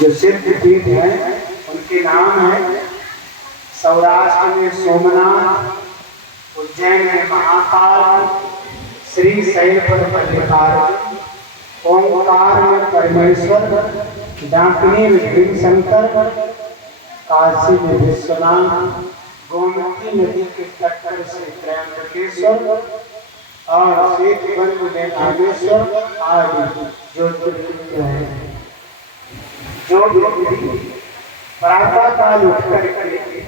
जो सिद्ध पीठ है उनके नाम है सौराष्ट्र में सोमनाथ, उज्जैन में महाकाल, श्री शैल पर मल्लिकार्जुन, ओंकार में परमेश्वर, डाकिनी में भीमशंकर, काशी में विश्वनाथ, गोमती नदी के तट पर श्री त्र्यंबकेश्वर और श्वेतगंज में नागेश्वर आदि ज्योतिर्लिंग है। जो व्यक्ति प्रातः काल उठ करके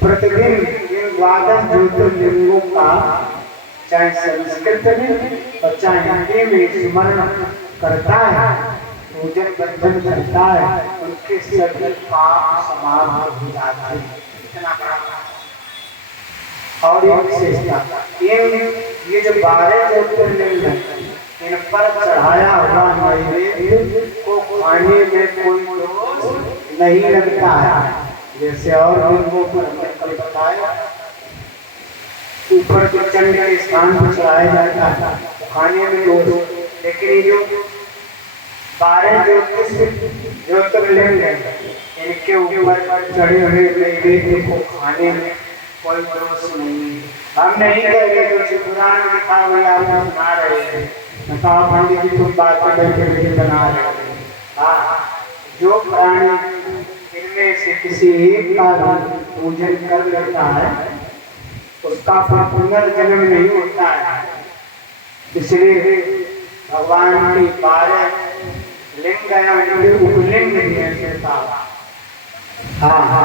प्रतिदिन इन 12 ज्योतिर्लिंगों का चाहे संस्कृत में और चाहे हिंदी में स्मरण करता है, पूजन बंधन करता है, उनके सभी पाप समाप्त हो जाते हैं। इतना बड़ा और एक विशेषता, ये जो 12 ज्योतिर्लिंग हैं, इन पर चढ़ाया हुआ नैवेद्य को खाने में कोई दोष नहीं लगता है। जैसे और लिंगों पर हमने कल बताया, ऊपर के चंड के स्थान पर चढ़ाया जाता है तो खाने में दोष, लेकिन जो 12 ज्योतिर्लिंग हैं, इनके ऊपर चढ़े हुए नैवेद्य को खाने में कोई दोष नहीं। हम नहीं कह रहे जो पुराण में लिखा हुआ आप सुना रहे हैं, कहा पंडित जी तुम बात कर बैठे बना रहे हैं। हाँ, जो प्राणी इनमें से किसी एक का पूजन कर लेता है उसका पुनर्जन्म नहीं होता है। इसलिए भगवान की 12 लिंग है, उपलिंग है। हाँ,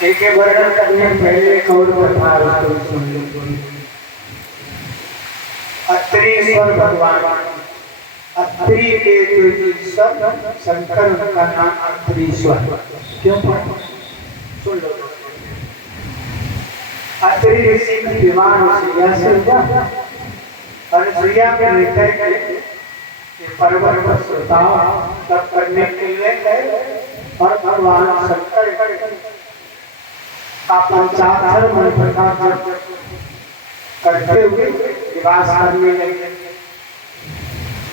एक वर्णन करने पहले एक और अत्रीश्वर भगवान, अत्रि के जो ईश्वर शंकर का नाम अत्रीश्वर क्यों पड़ा? सुन लो, अत्रि ऋषि का विवाह सूर्या से हुआ और सूर्या के लेकर के पर्वत पर सुताव तब करने के लिए गए और भगवान शंकर का पंचाक्षर मंत्र का जप करते हुए निवास करने लगे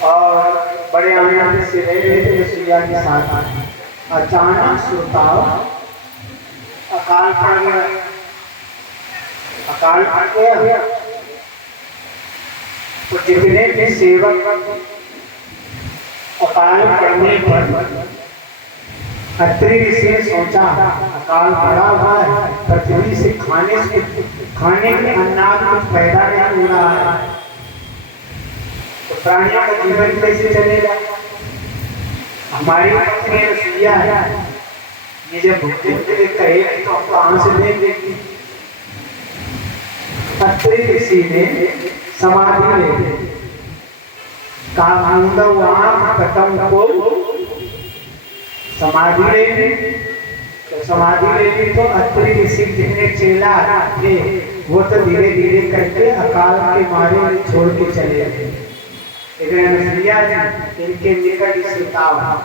और बड़े आनंद से रह रहे थे सूर्या के साथ। अचानक सुताव अकाल पड़ गया, अकाल पड़ गया तो जितने भी सेवक अकाल पड़ने पर अत्रि ऋषि ने सोचा अकाल पड़ा हुआ है, पृथ्वी से खाने के अन्नाद कुछ पैदा नहीं हो रहा है तो प्राणियों का जीवन कैसे चलेगा? हमारी पत्नी सूर्या है, ये जब भोजन के लिए कहे तो हम कहाँ से देंगे? अत्रि ऋषि ने समाधि ले ली, कटम को समाधि ले ली। तो समाधि ले ली तो अत्रि ऋषि जितने चेला थे वो तो धीरे धीरे करके अकाल के मारे छोड़ के चले गए। इनके निकट श्रोताओं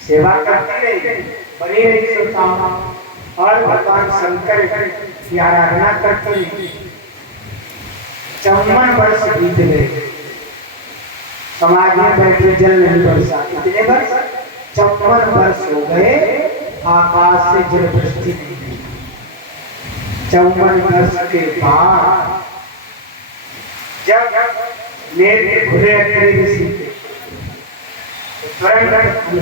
सेवा करती रही, बनी रही श्रोताओं और भगवान शंकर की आराधना करते रही। 54 वर्ष बीत गए, समाज में बैठे जल नहीं बरसा। कितने वर्ष? 54 वर्ष हो गए, आकाश से जल वृष्टि नहीं हुई। 54 वर्ष के बाद जब नेत्र खुले अत्रि ऋषि के तुरंत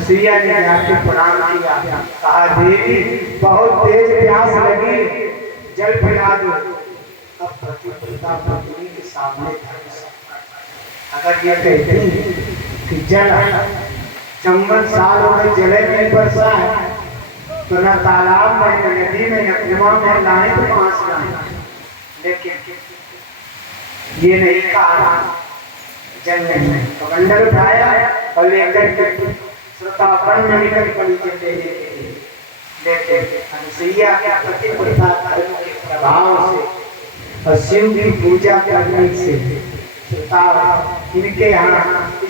सूर्या ने जाके प्रणाम किया, कहा देवी बहुत तेज प्यास लगी, जल पिला दो। अब पतिव्रता पत्नी के सामने अगर ये कहती कि जल 54 साल हो गए जल नहीं बरसा है तो न तालाब में न नदी में न कुआं में लाए तो कहां से लाए? लेकिन ये नहीं कहा, जल नहीं तो मंडल उठाया और लेकर के श्रोतापन में निकल पड़ी जल लेने के लिए। लेकिन अनुसुईया के पतिव्रता धर्म के प्रभाव से और शिव की पूजा करने से इनके यहाँ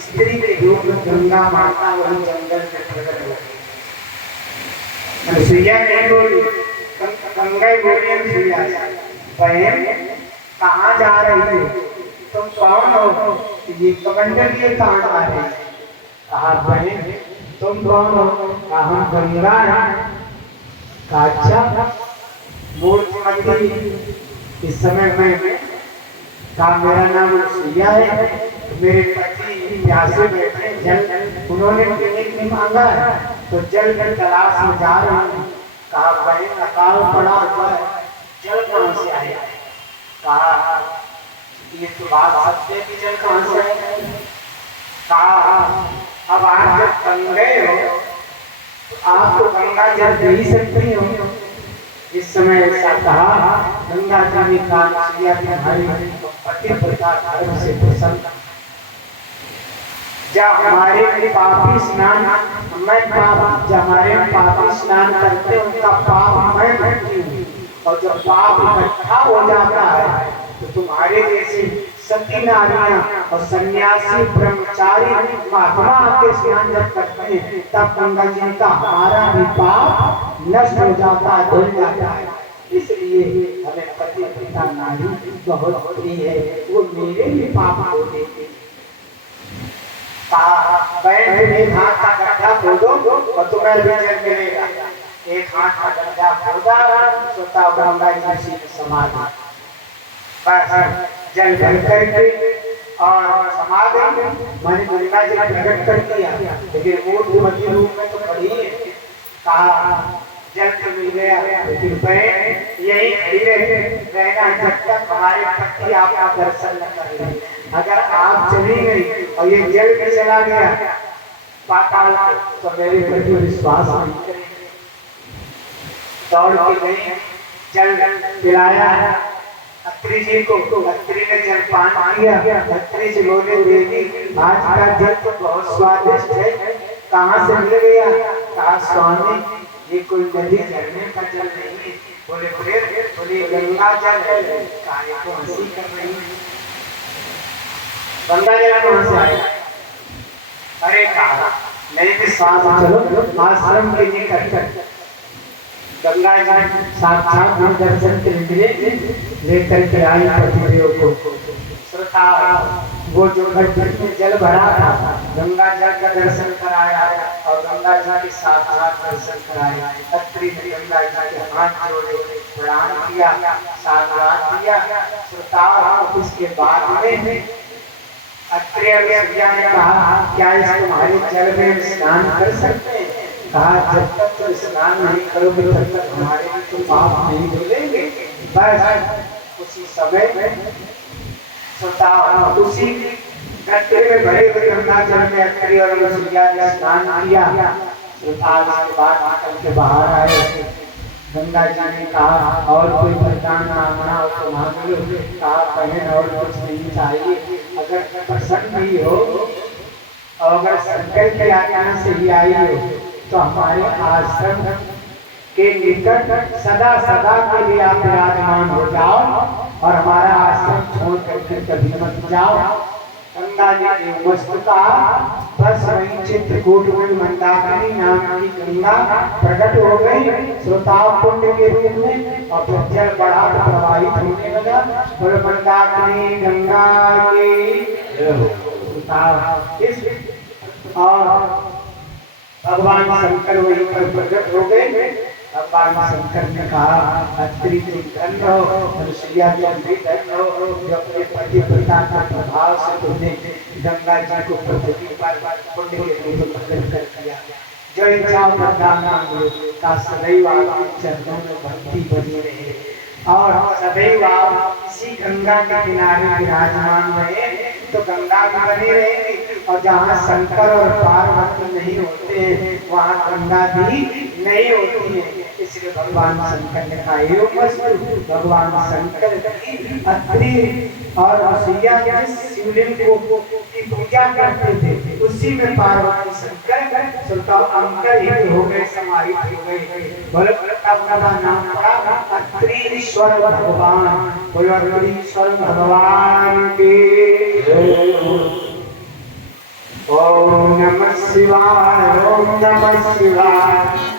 स्त्री के रूप में गंगा माता वही जंगल में प्रकट हो गई। अनुसुईया नहीं बोली, गंगा बोली अनुसुईया, बहन कहाँ जा रही हो, तुम कौन हो, ये कमंडल ये कहाँ जा रही है? कहा बहन तुम कौन हो? कहा हम गंगा हैं। कहा अच्छा मूर्तिमती, इस समय में कहा मेरा नाम अनुसुईया है, मेरे पति प्यासे बैठे जल उन्होंने पीने के लिए मांगा है तो जल की तलाश में जा रहा हूँ। कहा बहन अकाल पड़ा हुआ है, जल कहाँ से आया? कहा ये तो बात सत्य है कि जल कहाँ से आया? कहा अब आप जब बन गए हो तो आप तो गंगा जल दे ही सकती हो। इस समय ऐसा कहा, गंगा जी ने कहा तुम्हारी पतिव्रता धर्म से प्रसन्न, जब हमारे पापी स्नान जब हमारे पापी स्नान करते उनका पाप मैं भरती हूँ, और जब पाप इकट्ठा हो जाता है तो तुम्हारे जैसे सती नारियां और सन्यासी ब्रह्मचारी महात्मा आके स्नान जब करते हैं तब गंगा जी का हमारा भी पाप नष्ट हो जाता है, धुल जाता है। इसलिए हमें पतिव्रता नारी बहुत प्रिय है, वो मेरे भी पाप हो देते। एक हाथ का गड्ढा खोदो और तुम्हें भी जल मिलेगा, एक हाथ का गड्ढा खोदा सोता गंगा जी में समा गया, बस जल भर करके और समा गई। मैंने गंगा जी प्रकट कर दिया, लेकिन मूर्तिमती रूप में तो खड़ी है। कहा जल तो मिल गया, लेकिन बहन यही रहना जब तक हमारे पति आपका दर्शन न कर ले। अगर आप चली गई और ये जल में चला गया पाताल तो मेरे प्रति विश्वास नहीं करेंगे। दौड़ के गई, जल पिलाया अत्री जी को, अत्री ने जलपान किया। अत्री जी बोले देवी आज का जल तो बहुत स्वादिष्ट है, कहाँ से मिल गया? कहा स्वामी ये कोई नदी झरने का जल नहीं है। बोले फिर? बोले गंगा जल है। कहा ये तो हंसी कर रही है, गंगा जल कहाँ से आया? अरे कहा नहीं विश्वास, चलो आश्रम के निकट गंगा जी साक्षात दर्शन के लिए लेकर के आई पतिदेव को। श्रोता वो जो घट में जल भरा था गंगा जल का दर्शन कराया और गंगा जी के साक्षात दर्शन कराया। अत्री ने गंगा जी के हाथ जोड़े प्रणाम किया, साक्षात दिया। श्रोता उसके बाद में अत्री ने कहा क्या इस तुम्हारे जल में स्नान कर सकते हैं? कहा जब तक तो स्नान नहीं करोगे तब तक हमारे तो पाप नहीं धुलेंगे। बस उसी समय में उसी गड्ढे में भरे हुए गंगा जल में अत्री और अनुसुईया ने स्नान किया। के बाद निकल के बाहर आए। गंगा जी ने कहा और कोई वरदान मांगना हो तो मांग लो। कहा बहन और कुछ नहीं चाहिए, अगर प्रसन्न भी हो और अगर संकल्प की आज्ञा से ही आई हो तो हमारे आश्रम के निकट सदा सदा के लिए आप विराजमान हो जाओ और हमारा आश्रम छोड़ करके कभी मत जाओ। गंगा जी ने वस्तुता बस वही चित्रकूट में मंदाकिनी नाम की गंगा प्रकट हो गई श्रोताओं कुंड के रूप में और फिर जल बढ़ा प्रवाहित होने लगा। और मंदाकिनी गंगा की और भगवान शंकर वहीं पर प्रकट हो गए। भगवान शंकर ने कहा अत्री तुम धन्य हो, अनुसुईया तुम भी धन्य हो जो अपने पतिव्रता के प्रभाव से तुमने गंगा जी को पृथ्वी पर पुण्य के रूप में प्रकट कर दिया। जो इच्छा वरदान मांगो का सदैव आपके चरणों में भक्ति बनी रहे और सदैव आप इसी गंगा के किनारे विराजमान रहे तो गंगा भी बनी रहेगी और जहाँ शंकर और पार्वती नहीं होते वहाँ गंगा भी नहीं होती है। इसलिए भगवान शंकर ने कहा भगवान शंकर की अत्री और अनुसुईया जिस शिवलिंग की पूजा करते थे उस उसी में पार्वती शंकर चलता अंकर ही हो गए, समाहित हो गए। बोलो तब का नाम पड़ा अत्रीश्वर भगवान। बोलो अत्रीश्वर भगवान की ओम नमः शिवाय, ओम नमः शिवाय।